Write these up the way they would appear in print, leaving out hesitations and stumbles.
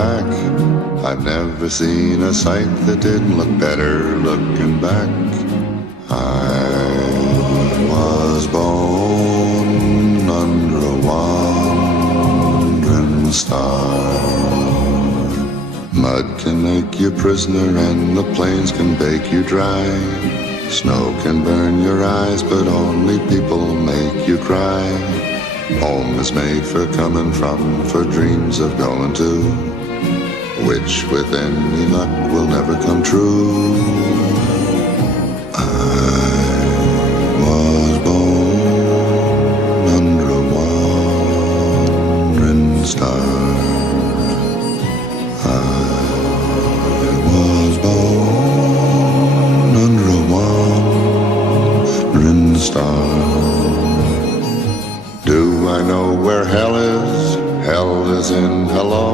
pack. I've never seen a sight that didn't look better looking back. I was born under a wandering star. Mud can make you prisoner and the plains can bake you dry. Snow can burn your eyes, but only people make you cry. Home is made for coming from, for dreams of going to, which with any luck will never come true. I was born under a wandering star. I was born under a wandering star. Do I know where hell is? Hell is in hello.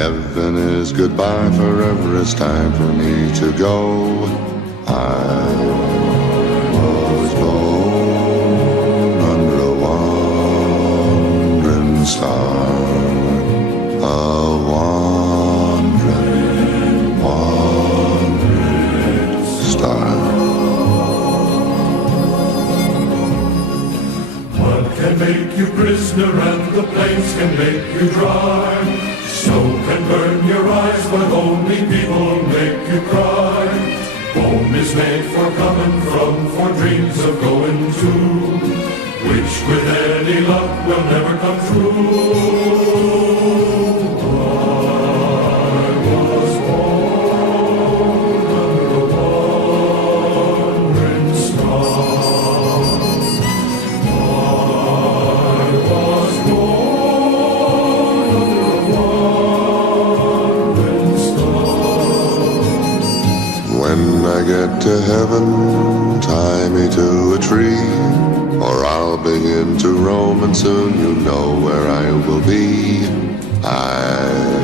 Heaven is goodbye, forever it's time for me to go. I was born under a wandering star. A wandering star. Can make you prisoner and the plains can make you dry. Snow can burn your eyes, but only people make you cry. Home is made for coming from, for dreams of going to, which with any luck will never come true. When I get to heaven, tie me to a tree, or I'll begin to roam, and soon you know where I will be. I